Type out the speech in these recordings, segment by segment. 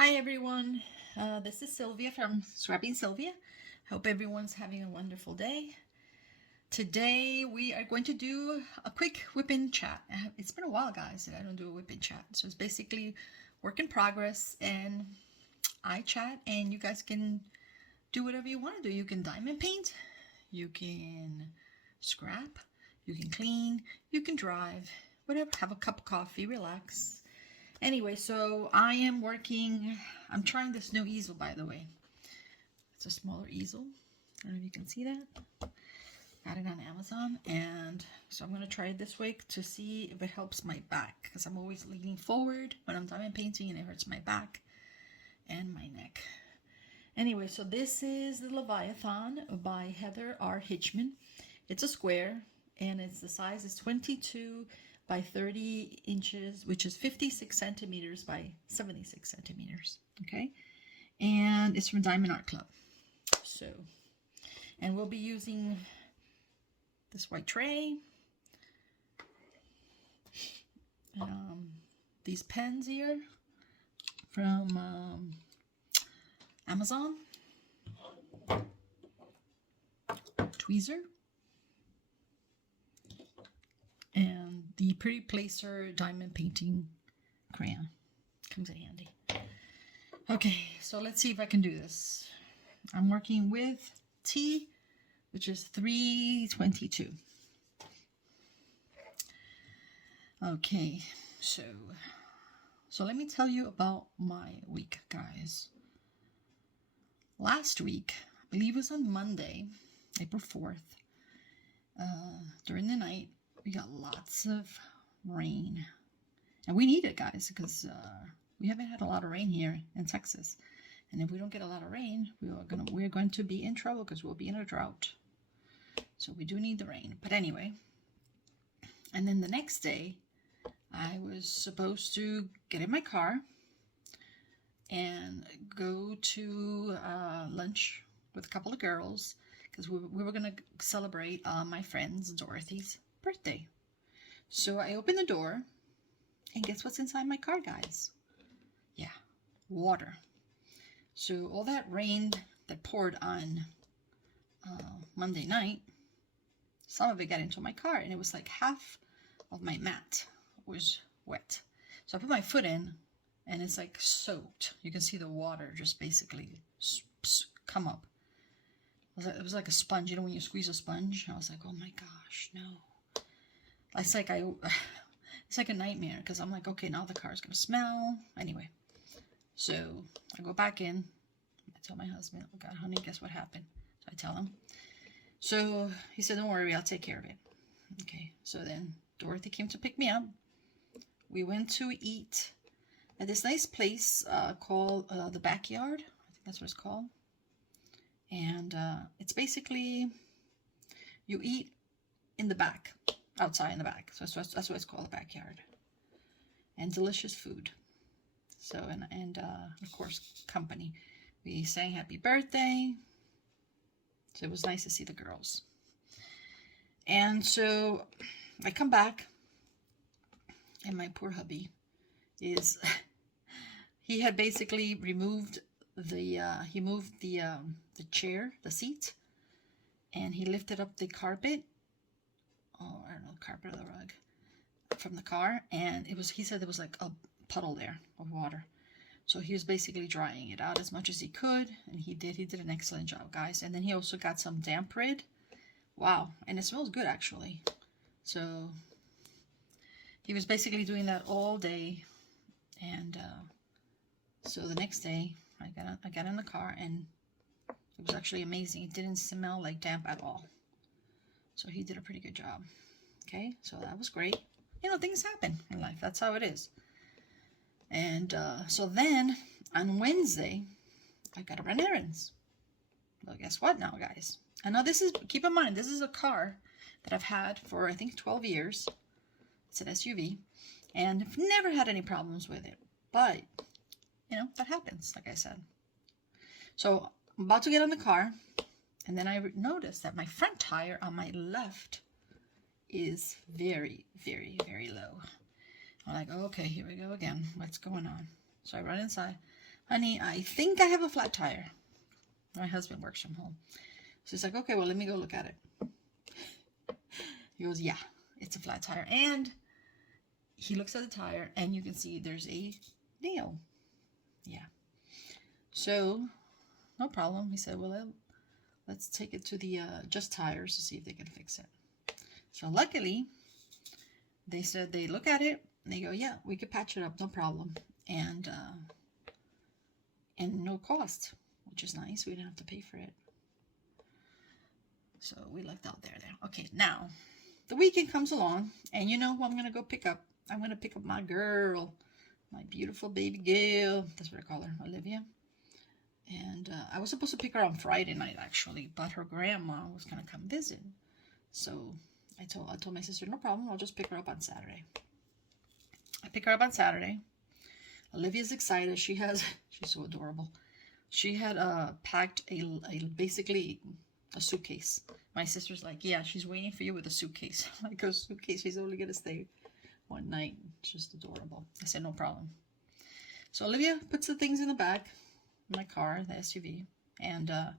Hi everyone, this is Sylvia from Scrapping Sylvia. Hope everyone's having a wonderful day. Today we are going to do a quick whip-in chat. It's been a while, guys, that I don't do a whip-in chat. So it's basically work in progress, and I chat and you guys can do whatever you want to do. You can diamond paint, you can scrap, you can clean, you can drive, whatever, have a cup of coffee, relax. Anyway, so I am working, I'm trying this new easel, by the way. It's a smaller easel. I don't know if you can see that. Got it on Amazon, and so I'm going to try it this week to see if it helps my back, because I'm always leaning forward when I'm diamond painting and it hurts my back and my neck. Anyway, so this is the Leviathan by Heather R. Hitchman. It's a square, and the size is 22 by 30 inches, which is 56 centimeters by 76 centimeters, okay? And it's from Diamond Art Club. So, and we'll be using this white tray, these pens here from Amazon, tweezer, and the Pretty Placer diamond painting crayon. Comes in handy. Okay, so let's see if I can do this. I'm working with T, which is 322. Okay, so let me tell you about my week, guys. Last week, I believe it was on Monday, April 4th, during the night, we got lots of rain, and we need it, guys, because we haven't had a lot of rain here in Texas, and if we don't get a lot of rain, we're going to be in trouble, because we'll be in a drought. So we do need the rain. But anyway, and then the next day, I was supposed to get in my car and go to lunch with a couple of girls, because we were going to celebrate my friend's Dorothy's birthday. So I opened the door, and guess what's inside my car, guys? Yeah, water. So all that rain that poured on Monday night, some of it got into my car, and it was like half of my mat was wet. So I put my foot in, and it's like soaked. You can see the water just basically come up. It was like a sponge, you know, when you squeeze a sponge. I was like, oh my gosh, no. It's like it's like a nightmare, because I'm like, okay, now the car's gonna smell. Anyway, so I go back in. I tell my husband, oh God, honey, guess what happened? So I tell him. So he said, don't worry, I'll take care of it. Okay, so then Dorothy came to pick me up. We went to eat at this nice place called the Backyard. I think that's what it's called. And it's basically, you eat in the back, outside in the back. So that's what it's called, the Backyard. And delicious food. So, and of course, company. We sang happy birthday. So it was nice to see the girls. And so I come back, and my poor hubby is, he had basically removed he moved the chair, the seat, and he lifted up the carpet, oh, I don't know, carpet or the rug, from the car, and he said there was like a puddle there of water. So he was basically drying it out as much as he could, and he did an excellent job, guys. And then he also got some damp rid. Wow, and it smells good, actually. So he was basically doing that all day, and so the next day I got in the car, and it was actually amazing. It didn't smell like damp at all. So he did a pretty good job. Okay, so that was great. You know, things happen in life. That's how it is. And so then on Wednesday, I got to run errands. Well, guess what now, guys? I know keep in mind, this is a car that I've had for, I think, 12 years. It's an SUV. And I've never had any problems with it. But, you know, that happens, like I said. So I'm about to get in the car, and then I noticed that my front tire on my left is very, very, very low. I'm like, oh, okay, here we go again. What's going on? So I run inside. honey, I think I have a flat tire. My husband works from home. So he's like, okay, well, let me go look at it. He goes, yeah, it's a flat tire. And he looks at the tire and you can see there's a nail. Yeah. So, no problem. He said, well, let's take it to the Just Tires to see if they can fix it. So luckily, they said they look at it and they go, yeah, we could patch it up, no problem. And no cost, which is nice. We didn't have to pay for it. So we lucked out there. Okay, now the weekend comes along, and you know who I'm going to go pick up? I'm going to pick up my girl, my beautiful baby girl. That's what I call her, Olivia. And I was supposed to pick her on Friday night, actually, but her grandma was going to come visit. So I told my sister, no problem, I'll just pick her up on Saturday. I pick her up on Saturday. Olivia's excited. She's so adorable. She had packed basically a suitcase. My sister's like, yeah, she's waiting for you with a suitcase. Like, a suitcase, she's only going to stay one night. It's just adorable. I said, no problem. So Olivia puts the things in the back, in my car, the SUV, and I'm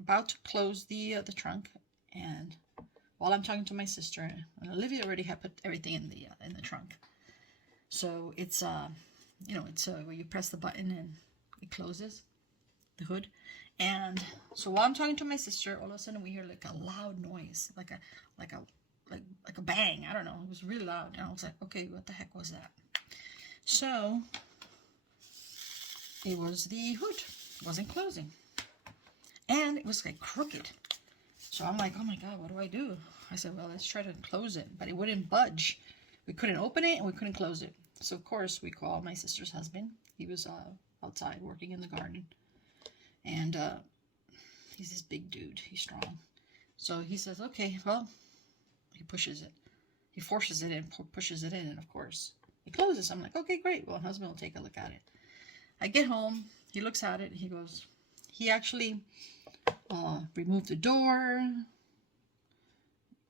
about to close the trunk, and while I'm talking to my sister, and Olivia already had put everything in the trunk. So it's it's where you press the button and it closes the hood. And so while I'm talking to my sister, all of a sudden we hear like a loud noise, like a bang. I don't know. It was really loud, and I was like, okay, what the heck was that? So it was the hood. It wasn't closing, and it was like crooked. So I'm like, oh my god, what do I do? I said, well, let's try to close it, but it wouldn't budge. We couldn't open it and we couldn't close it. So of course we called my sister's husband. He was outside working in the garden, and he's this big dude. He's strong. So he says, okay, well, he pushes it. He forces it in, pushes it in, and of course it closes. I'm like, okay, great. Well, husband will take a look at it. I get home. He looks at it. He goes, he actually removed the door.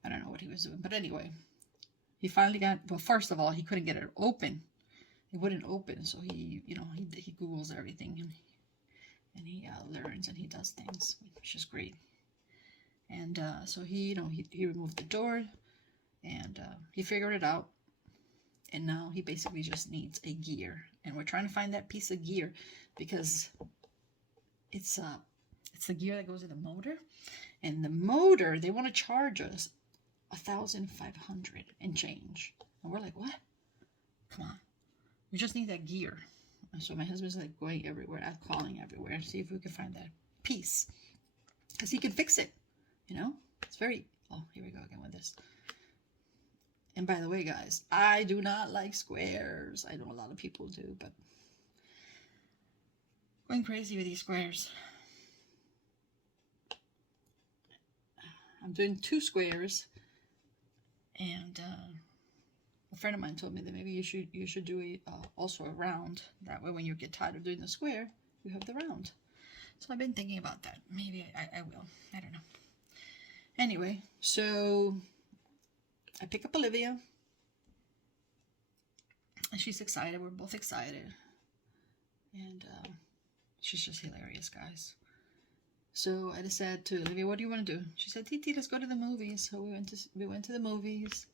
I don't know what he was doing, but anyway, he finally got, well, first of all, he couldn't get it open. It wouldn't open, so he Googles everything, and he learns, and he does things, which is great. And so he removed the door, and he figured it out, and now he basically just needs a gear, and we're trying to find that piece of gear, because it's the gear that goes in the motor, and the motor, they want to charge us $1,500 and change, and we're like, what? Come on, we just need that gear. And so my husband's like going everywhere, calling everywhere to see if we can find that piece, because he can fix it. It's very, oh, here we go again with this. And by the way, guys, I do not like squares. I know a lot of people do, but going crazy with these squares. I'm doing 2 squares, and a friend of mine told me that maybe you should do also a round. That way, when you get tired of doing the square, you have the round. So I've been thinking about that. Maybe I will. I don't know. Anyway, so I pick up Olivia, and she's excited. We're both excited, and she's just hilarious, guys. So I just said to Olivia, what do you want to do? She said, Titi, let's go to the movies. So we went to the movies.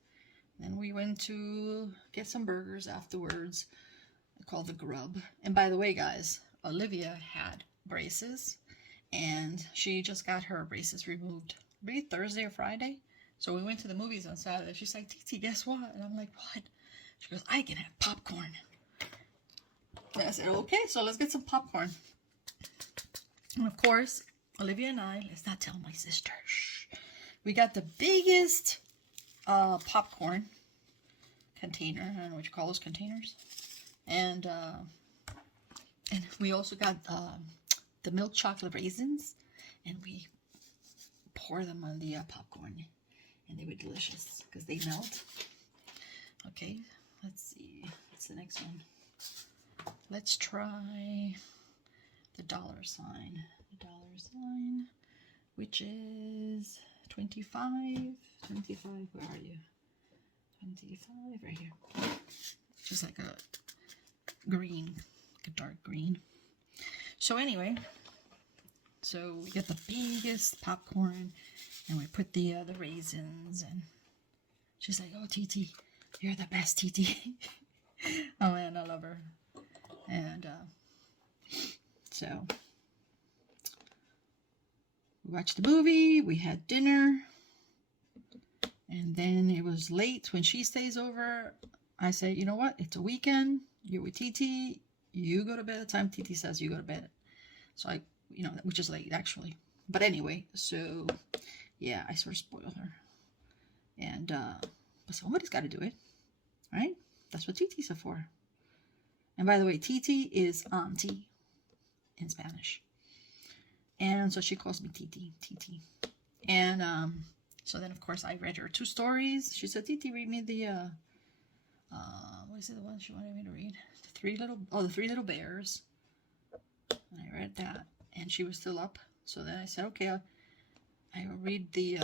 Then we went to get some burgers afterwards, called the Grub. And by the way, guys, Olivia had braces, and she just got her braces removed maybe Thursday or Friday. So we went to the movies on Saturday. She's like, Titi, guess what? And I'm like, what? She goes, I can have popcorn. And I said, okay, so let's get some popcorn. And of course, Olivia and I, let's not tell my sister, shh. We got the biggest popcorn container. I don't know what you call those containers. And we also got the milk chocolate raisins, and we pour them on the popcorn, and they were delicious because they melt. Okay, let's see. What's the next one? Let's try the dollar sign. The dollar sign, which is 25. 25, where are you? 25, right here. Just like a green a dark green. So anyway, so we get the biggest popcorn, and we put the raisins, and she's like, "Oh, Titi, you're the best, Titi." Oh man, I love her. And so we watched the movie, we had dinner, and then it was late when she stays over. I say, you know what? It's a weekend. You're with Titi. You go to bed at the time Titi says you go to bed. So I, you know, which is late actually. But anyway, so yeah, I sort of spoil her. And but somebody's got to do it, right? That's what Titi's are for. And by the way, Titi is auntie in Spanish. And so she calls me Titi, Titi. And so then, of course, I read her 2 stories. She said, Titi, read me the, what is it, the one she wanted me to read? The 3 Little Bears. And I read that. And she was still up. So then I said, okay, I will read the,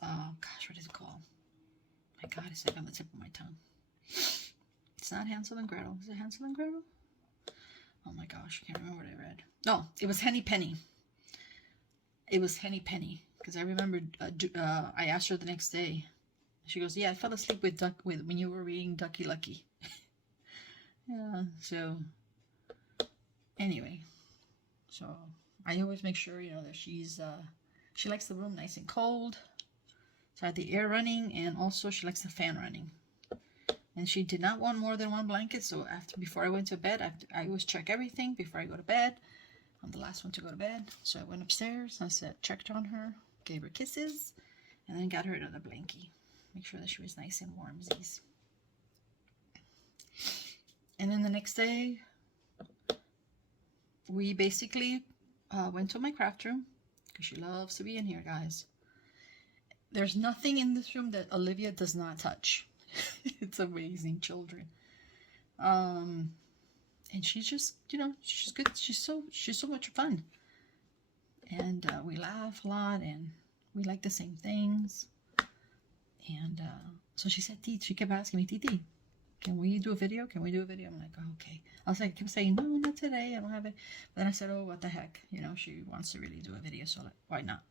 gosh, what is it called? My God, it's like on the tip of my tongue. It's not Hansel and Gretel. Is it Hansel and Gretel? Oh my gosh, I can't remember what I read. No, it was Henny Penny. It was Henny Penny. Because I remembered, I asked her the next day. She goes, yeah, I fell asleep with when you were reading Ducky Lucky. Yeah, so anyway. So I always make sure, you know, that she likes the room nice and cold. So I had the air running, and also she likes the fan running. And she did not want more than 1 blanket, so before I went to bed, I always check everything before I go to bed. I'm the last one to go to bed. So I went upstairs, I checked on her, gave her kisses, and then got her another blankie. Make sure that she was nice and warmsies. And then the next day, we basically went to my craft room, because she loves to be in here, guys. There's nothing in this room that Olivia does not touch. It's amazing, children. And she's just, you know, she's good. She's so much fun. And we laugh a lot, and we like the same things. And so she said, she kept asking me, Titi, can we do a video? Can we do a video? I'm like, oh, okay. I was like, kept saying, no, not today. I don't have it. But then I said, oh, what the heck? You know, she wants to really do a video, so like, why not?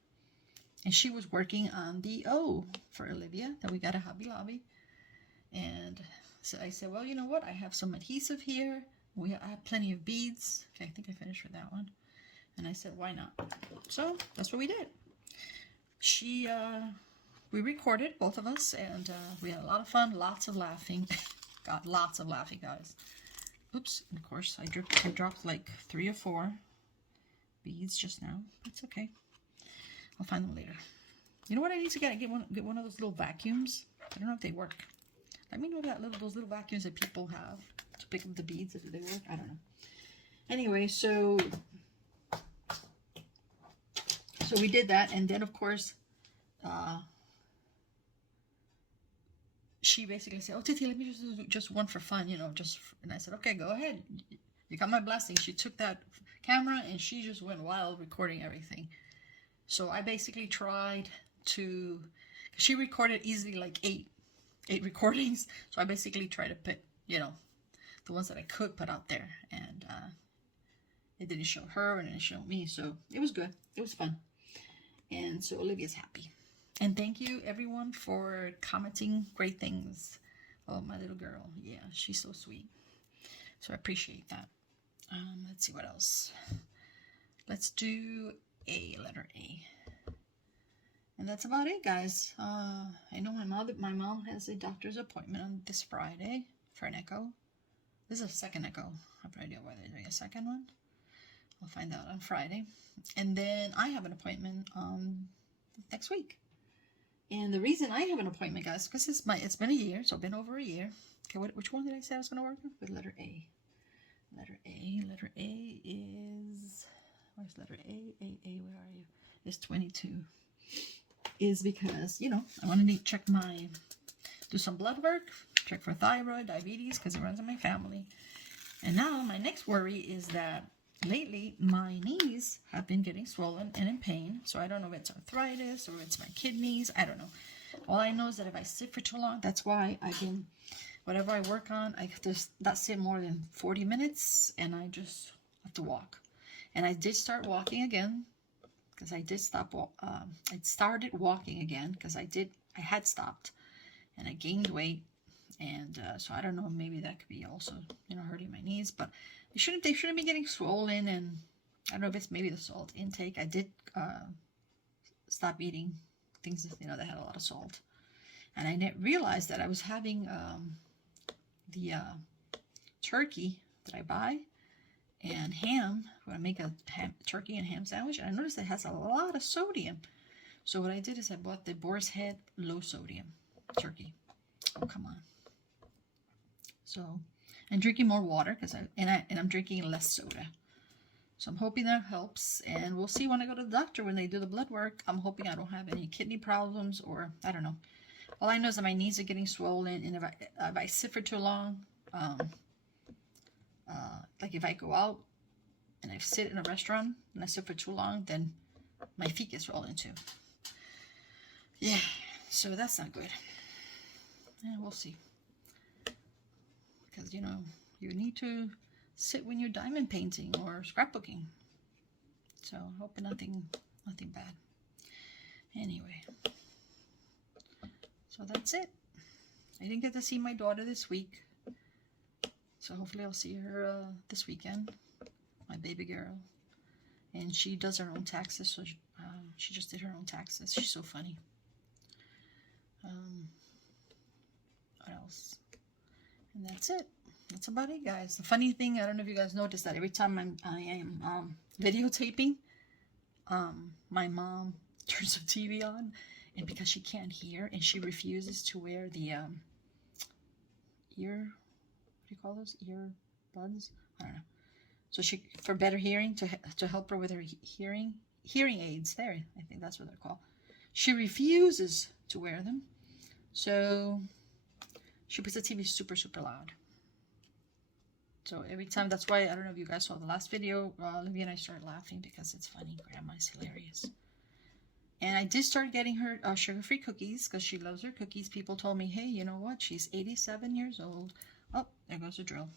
And she was working on the O for Olivia that we got at Hobby Lobby. And so I said, well, you know what? I have some adhesive here. I have plenty of beads. Okay, I think I finished with that one. And I said, why not? So that's what we did. We recorded, both of us, and we had a lot of fun, lots of laughing. Got lots of laughing, guys. Oops, and of course, I dropped like 3 or 4 beads just now. It's okay. I'll find them later. You know what I need to get? Get one of those little vacuums. I don't know if they work. Let me know those little vacuums that people have to pick up the beads, if they work. I don't know. Anyway, so we did that, and then of course, she basically said, "Oh, Titi, let me just do just one for fun, you know, And I said, "Okay, go ahead. You got my blessing." She took that camera and she just went wild recording everything. So I basically tried to. She recorded easily like 8 recordings. So I basically tried to pick, you know, the ones that I could put out there, and it didn't show her and it didn't show me. So it was good. It was fun, and so Olivia's happy. And thank you, everyone, for commenting great things. Oh, my little girl. Yeah, she's so sweet. So I appreciate that. Let's see what else. Let's do letter A. And that's about it, guys. I know my mom has a doctor's appointment on this Friday for an echo. This is a second echo. I have no idea why they're doing a second one. I'll find out on Friday. And then I have an appointment next week. And the reason I have an appointment, guys, because it's been a year, so been over a year. Okay, which one did I say I was going to work with? Letter A. Letter A. Letter A is... Where's letter A? Where are you? It's 22. Is because, you know, I want to do some blood work, check for thyroid, diabetes, because it runs in my family. And now my next worry is that lately my knees have been getting swollen and in pain. So I don't know if it's arthritis or if it's my kidneys. I don't know. All I know is that if I sit for too long, that's why I've been whatever I work on, that's it more than 40 minutes, and I just have to walk. And I did start walking again, because I did stop. I started walking again because I had stopped, and I gained weight, and so I don't know. Maybe that could be also, hurting my knees. But they shouldn't be getting swollen, and I don't know if it's maybe the salt intake. I did stop eating things that had a lot of salt, and I didn't realize that I was having the turkey that I buy and ham when I make a turkey and ham sandwich, and I noticed it has a lot of sodium. So what I did is I bought the Boar's Head low sodium turkey. Oh, come on. So I'm drinking more water and I'm drinking less soda. So I'm hoping that helps, and we'll see when I go to the doctor when they do the blood work. I'm hoping I don't have any kidney problems, or I don't know. All I know is that my knees are getting swollen, and if I sit for too long, like if I go out and I sit in a restaurant and I sit for too long, then my feet get swollen too. Yeah, so that's not good. Yeah, we'll see. Because, you need to sit when you're diamond painting or scrapbooking. So I hope nothing bad. Anyway, so that's it. I didn't get to see my daughter this week. So hopefully I'll see her this weekend, my baby girl. And she does her own taxes, so she just did her own taxes. She's so funny. What else? And that's it. That's about it, guys. The funny thing, I don't know if you guys noticed that every time I am videotaping, my mom turns the TV on, and because she can't hear and she refuses to wear the ear, what do you call those, earbuds? I don't know. So she, for better hearing, to help her with her hearing aids, there, I think that's what they're called. She refuses to wear them, so she puts the TV super, super loud. So every time, that's why, I don't know if you guys saw the last video, Olivia and I started laughing because it's funny. Grandma's hilarious. And I did start getting her sugar-free cookies because she loves her cookies. People told me, hey, you know what? She's 87 years old. Oh, there goes the drill.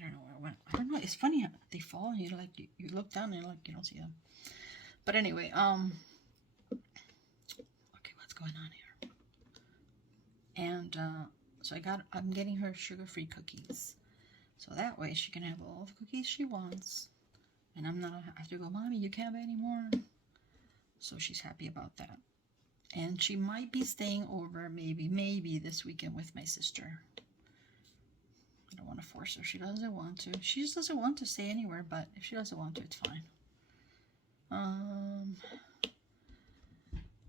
I don't know where it went. I don't know. It's funny how they fall and you look down and you don't see them. But anyway, okay, what's going on here? And so I'm getting her sugar-free cookies. So that way she can have all the cookies she wants. And I'm not, I have to go, Mommy, you can't have any more. So she's happy about that. And she might be staying over maybe this weekend with my sister. I don't want to force her. She doesn't want to. She just doesn't want to stay anywhere, but if she doesn't want to, it's fine.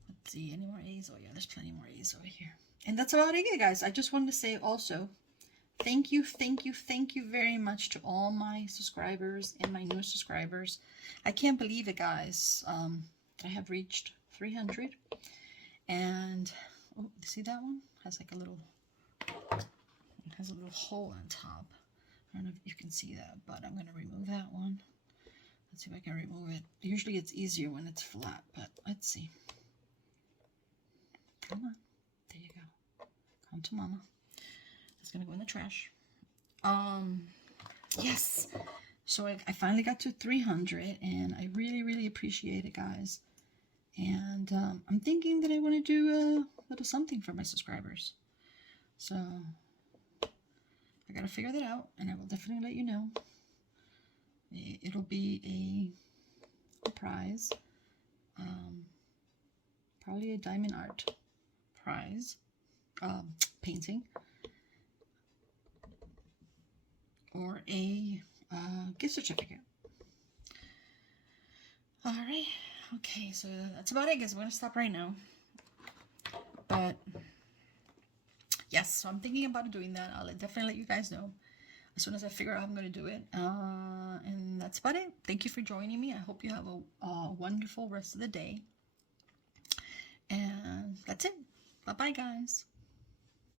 Let's see, any more A's? Oh yeah, there's plenty more A's over here. And that's about it, guys. I just wanted to say also, thank you very much to all my subscribers and my new subscribers. I can't believe it, guys. I have reached 300. And, oh, see that one? Has like a little, it has a little hole on top. I don't know if you can see that, but I'm going to remove that one. Let's see if I can remove it. Usually it's easier when it's flat, but let's see. Come on. There you go. Come to Mama. It's going to go in the trash. Yes. So I finally got to 300, and I really appreciate it, guys. And I'm thinking that I want to do a little something for my subscribers. So I got to figure that out, and I will definitely let you know. It'll be a prize. Probably a diamond art prize. Painting. Or a gift certificate. Alright. Okay, so that's about it, guys. I'm going to stop right now. But, yes, so I'm thinking about doing that. I'll definitely let you guys know as soon as I figure out how I'm going to do it. And that's about it. Thank you for joining me. I hope you have a wonderful rest of the day. And that's it. Bye-bye, guys.